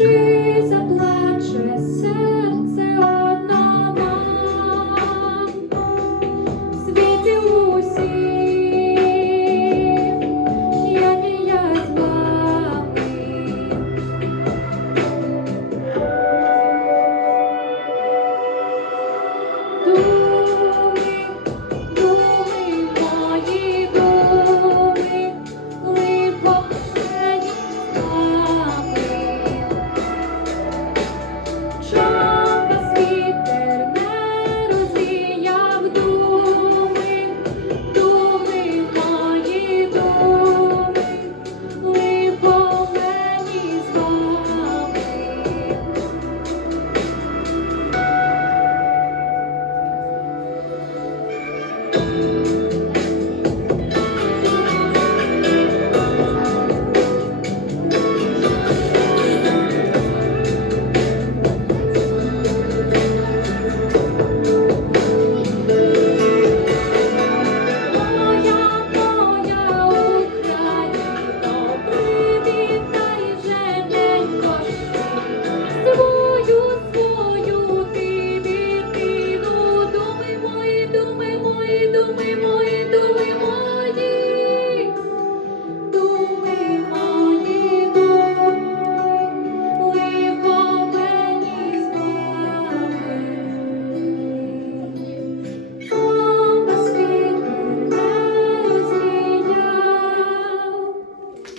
Jesus.